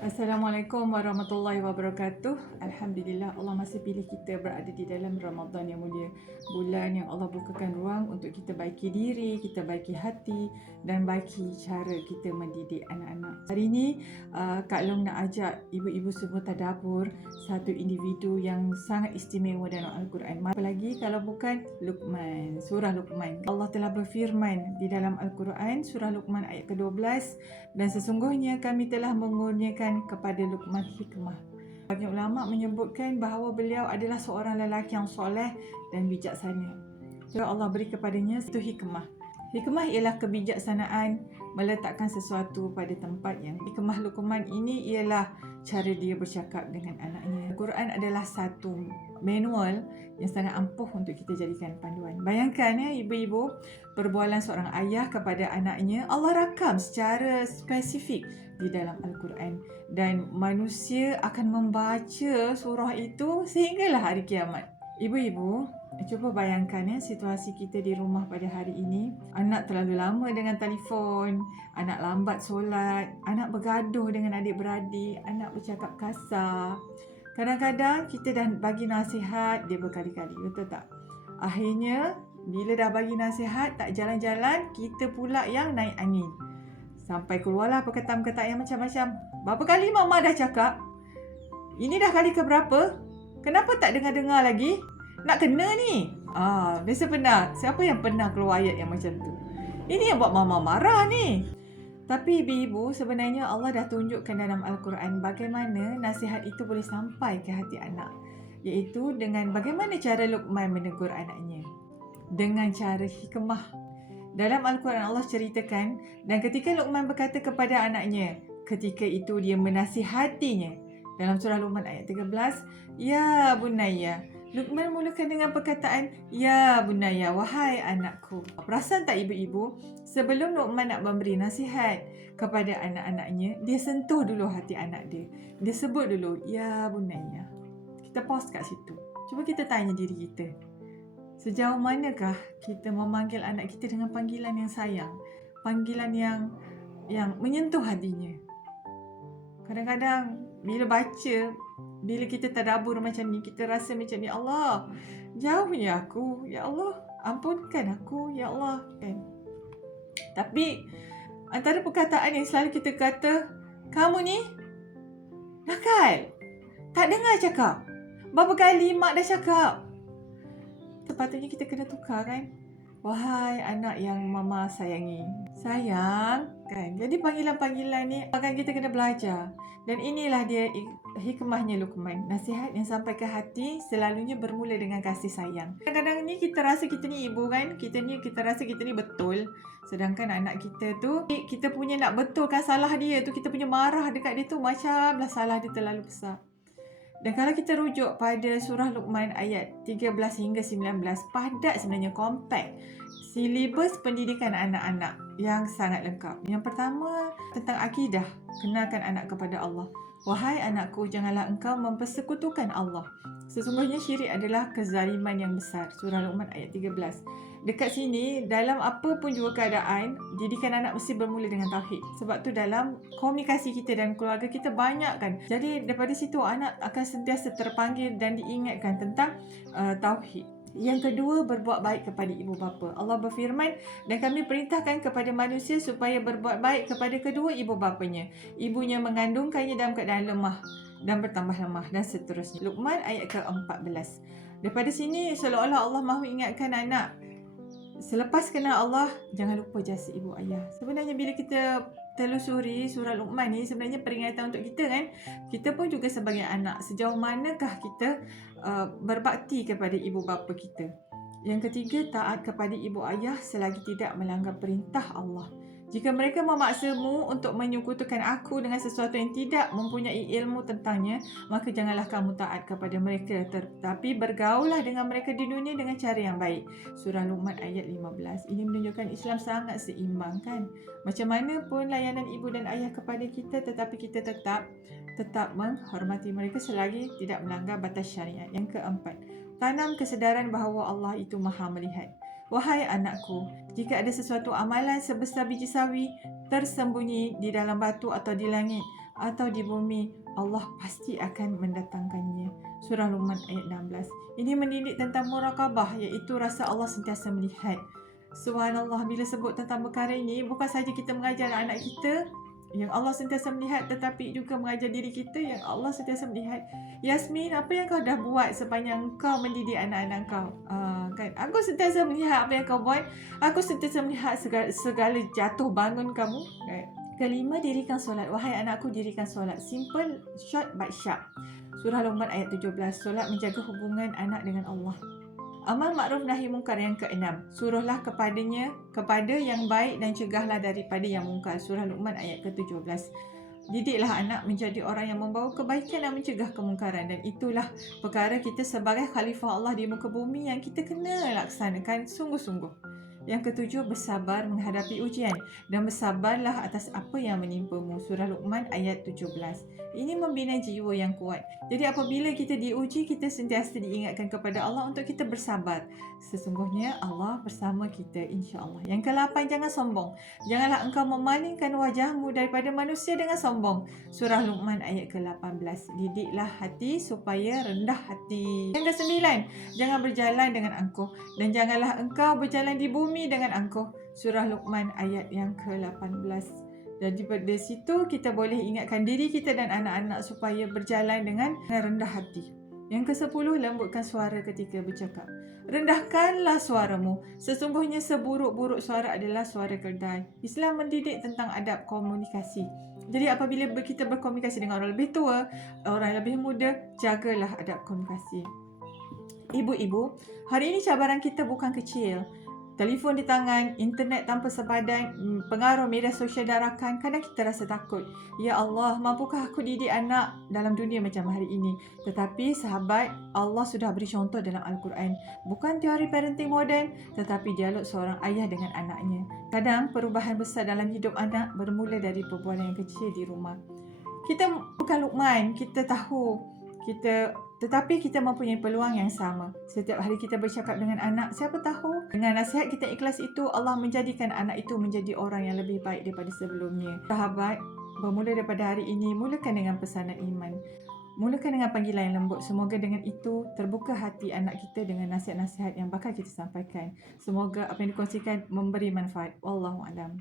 Assalamualaikum warahmatullahi wabarakatuh. Alhamdulillah Allah masih pilih kita berada di dalam Ramadan yang mulia. Bulan yang Allah bukakan ruang untuk kita baiki diri, kita baiki hati dan baiki cara kita mendidik anak-anak. Hari ini Kak Long nak ajak ibu-ibu semua tadabbur satu individu yang sangat istimewa dalam Al-Quran. Apalagi kalau bukan Luqman, surah Luqman. Allah telah berfirman di dalam Al-Quran surah Luqman ayat ke-12, dan sesungguhnya kami telah mengurniakan kepada Luqman hikmah. Banyak ulama menyebutkan bahawa beliau adalah seorang lelaki yang soleh dan bijaksana. So Allah beri kepadanya itu hikmah. Hikmah ialah kebijaksanaan meletakkan sesuatu pada tempatnya. Hikmah Luqman ini ialah cara dia bercakap dengan anaknya. Al-Quran adalah satu manual yang sangat ampuh untuk kita jadikan panduan. Bayangkan ya ibu-ibu, perbualan seorang ayah kepada anaknya Allah rakam secara spesifik di dalam Al-Quran, dan manusia akan membaca surah itu sehinggalah hari kiamat. Ibu-ibu, cuba bayangkan ya situasi kita di rumah pada hari ini. Anak terlalu lama dengan telefon, anak lambat solat, anak bergaduh dengan adik-beradik, anak bercakap kasar. Kadang-kadang kita dah bagi nasihat dia berkali-kali, betul tak? Akhirnya bila dah bagi nasihat tak jalan-jalan, kita pula yang naik angin. Sampai keluarlah perkataan-perkataan yang macam-macam. Berapa kali mama dah cakap? Ini dah kali ke berapa? Kenapa tak dengar-dengar lagi? Nak kena ni. Biasa pernah. Siapa yang pernah keluar ayat yang macam tu? Ini yang buat mama marah ni. Tapi ibu-ibu, sebenarnya Allah dah tunjukkan dalam Al-Quran bagaimana nasihat itu boleh sampai ke hati anak. Iaitu dengan bagaimana cara Luqman menegur anaknya. Dengan cara hikmah. Dalam Al-Quran Allah ceritakan, dan ketika Luqman berkata kepada anaknya, ketika itu dia menasihatinya. Dalam surah Luqman ayat 13, Ya Bunaya. Luqman mulakan dengan perkataan, Ya Bunaya, wahai anakku. Perasan tak ibu-ibu, sebelum Luqman nak memberi nasihat kepada anak-anaknya, dia sentuh dulu hati anak dia. Dia sebut dulu, Ya Bunaya. Kita pause kat situ. Cuba kita tanya diri kita. Sejauh manakah kita memanggil anak kita dengan panggilan yang sayang? Panggilan yang menyentuh hatinya. Kadang-kadang bila baca, bila kita tadabbur macam ni, kita rasa macam, Ya Allah, jauhnya aku. Ya Allah, ampunkan aku. Ya Allah. Kan? Tapi antara perkataan yang selalu kita kata, kamu ni nakal. Tak dengar cakap. Berapa kali mak dah cakap? Sepatutnya kita kena tukar kan? Wahai anak yang mama sayangi. Sayang, kan? Jadi panggilan-panggilan ni akan kita kena belajar. Dan inilah dia hikmahnya Luqman. Nasihat yang sampai ke hati selalunya bermula dengan kasih sayang. Kadang-kadang ni kita rasa kita ni ibu kan? Kita rasa kita ni betul. Sedangkan anak kita tu, kita punya nak betulkan salah dia tu, kita punya marah dekat dia tu macamlah salah dia terlalu besar. Dan kalau kita rujuk pada surah Luqman ayat 13 hingga 19, padat sebenarnya, kompak. Silibus pendidikan anak-anak yang sangat lengkap. Yang pertama, tentang akidah. Kenalkan anak kepada Allah. Wahai anakku, janganlah engkau mempersekutukan Allah. Sesungguhnya syirik adalah kezaliman yang besar. Surah Luqman ayat 13. Dekat sini, dalam apa pun juga keadaan, didikan anak mesti bermula dengan tauhid. Sebab tu dalam komunikasi kita dan keluarga kita banyak kan. Jadi daripada situ anak akan sentiasa terpanggil dan diingatkan tentang tauhid. Yang kedua, berbuat baik kepada ibu bapa. Allah berfirman, dan kami perintahkan kepada manusia supaya berbuat baik kepada kedua ibu bapanya. Ibunya mengandungkannya dalam keadaan lemah dan bertambah lemah dan seterusnya. Luqman ayat ke-14. Daripada sini seolah-olah Allah mahu ingatkan anak, selepas kenal Allah, jangan lupa jasa ibu ayah. Sebenarnya bila kita telusuri surah Luqman ni, sebenarnya peringatan untuk kita kan. Kita pun juga sebagai anak, sejauh manakah kita berbakti kepada ibu bapa kita. Yang ketiga, taat kepada ibu ayah selagi tidak melanggar perintah Allah. Jika mereka memaksamu untuk menyekutukan aku dengan sesuatu yang tidak mempunyai ilmu tentangnya, maka janganlah kamu taat kepada mereka, tetapi bergaullah dengan mereka di dunia dengan cara yang baik. Surah Luqman ayat 15. Ini menunjukkan Islam sangat seimbang kan. Macam mana pun layanan ibu dan ayah kepada kita, tetapi kita tetap menghormati mereka selagi tidak melanggar batas syariat. Yang keempat, tanam kesedaran bahawa Allah itu Maha melihat. Wahai anakku, jika ada sesuatu amalan sebesar biji sawi tersembunyi di dalam batu atau di langit, atau di bumi, Allah pasti akan mendatangkannya. Surah Luqman ayat 16. Ini mendidik tentang muraqabah, iaitu rasa Allah sentiasa melihat. Subhanallah, bila sebut tentang perkara ini, bukan saja kita mengajar anak kita yang Allah sentiasa melihat, tetapi juga mengajar diri kita yang Allah sentiasa melihat. Yasmin, apa yang kau dah buat sepanjang kau mendidik anak-anak kau? Kan? Aku sentiasa melihat apa yang kau buat. Aku sentiasa melihat segala jatuh bangun kamu. Kan? Kelima, dirikan solat. Wahai anakku, dirikan solat. Simple, short but sharp. Surah Luqman ayat 17. Solat menjaga hubungan anak dengan Allah. Amal makruf nahi mungkar yang keenam. Suruhlah kepada yang baik dan cegahlah daripada yang mungkar. Surah Luqman ayat ke-17. Didiklah anak menjadi orang yang membawa kebaikan dan mencegah kemungkaran. Dan itulah perkara kita sebagai khalifah Allah di muka bumi yang kita kena laksanakan sungguh-sungguh. Yang ketujuh, bersabar menghadapi ujian dan bersabarlah atas apa yang menimpamu. Surah Luqman ayat 17. Ini membina jiwa yang kuat. Jadi apabila kita diuji, kita sentiasa diingatkan kepada Allah untuk kita bersabar. Sesungguhnya Allah bersama kita, insya-Allah. Yang ke-8, jangan sombong. Janganlah engkau memalingkan wajahmu daripada manusia dengan sombong. Surah Luqman ayat ke-18. Didiklah hati supaya rendah hati. Yang ke-9, jangan berjalan dengan angkuh dan janganlah engkau berjalan di bumi dengan angkuh. Surah Luqman ayat yang ke-18. Dan dari situ kita boleh ingatkan diri kita dan anak-anak supaya berjalan dengan rendah hati. Yang ke-10, lembutkan suara ketika bercakap. Rendahkanlah suaramu. Sesungguhnya seburuk-buruk suara adalah suara keldai. Islam mendidik tentang adab komunikasi. Jadi apabila kita berkomunikasi dengan orang lebih tua, orang lebih muda, jagalah adab komunikasi. Ibu-ibu, hari ini cabaran kita bukan kecil. Telefon di tangan, internet tanpa sepadan, pengaruh media sosial dan rakan, kadang kita rasa takut. Ya Allah, mampukah aku didik anak dalam dunia macam hari ini? Tetapi sahabat, Allah sudah beri contoh dalam Al-Quran. Bukan teori parenting moden, tetapi dialog seorang ayah dengan anaknya. Kadang perubahan besar dalam hidup anak bermula dari perbualan yang kecil di rumah. Kita bukan Luqman, kita tahu. Tetapi kita mempunyai peluang yang sama. Setiap hari kita bercakap dengan anak, siapa tahu dengan nasihat kita ikhlas itu, Allah menjadikan anak itu menjadi orang yang lebih baik daripada sebelumnya. Sahabat, bermula daripada hari ini, mulakan dengan pesanan iman. Mulakan dengan panggilan yang lembut. Semoga dengan itu terbuka hati anak kita dengan nasihat-nasihat yang bakal kita sampaikan. Semoga apa yang dikongsikan memberi manfaat. Wallahualam.